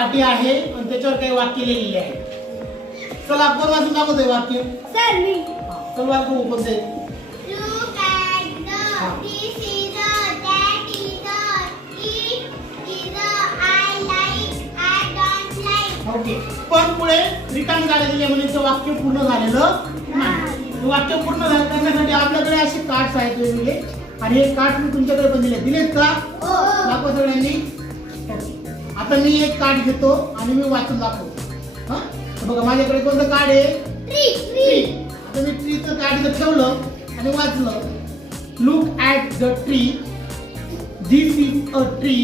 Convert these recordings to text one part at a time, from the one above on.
पाटी आहे आणि त्याच्यावर काही वाक्य लिहिलेले आहेत चला कोण वाचून दाखवतोय वाक्य. सर मी. हा, चल वाक्य ओपन ओके पण पुढे रिकामी दिली आहे म्हणजे ते वाक्य पूर्ण झालेलं नाही. हे वाक्य पूर्ण झालं करण्यासाठी आपल्याकडे असे कार्ड्स आहेत वेगवेगळे. आणि हे कार्ड मी तुमच्याकडे पण दिले दिलेत का? दाखवा सगळ्यांनी. ओके. आता मी एक कार्ड घेतो आणि मी वाचून दाखवतो. हा? बघा माझ्याकडे कोणतं कार्ड आहे? ट्री आता मी ट्रीचं कार्ड इथं ठेवलं आणि वाचलं. Look at the tree this is a tree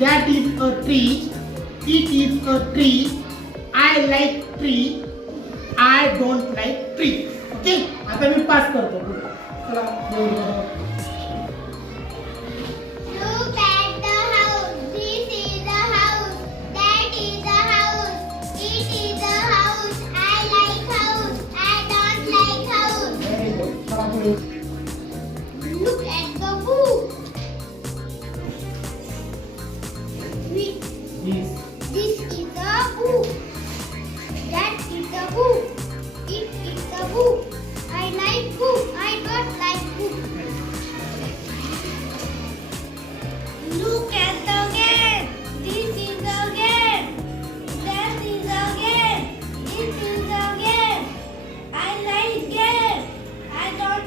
that is a tree it is a tree I like tree I don't like tree okay आता मी पास करतो. चला Look at the book. We yes.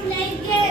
like it.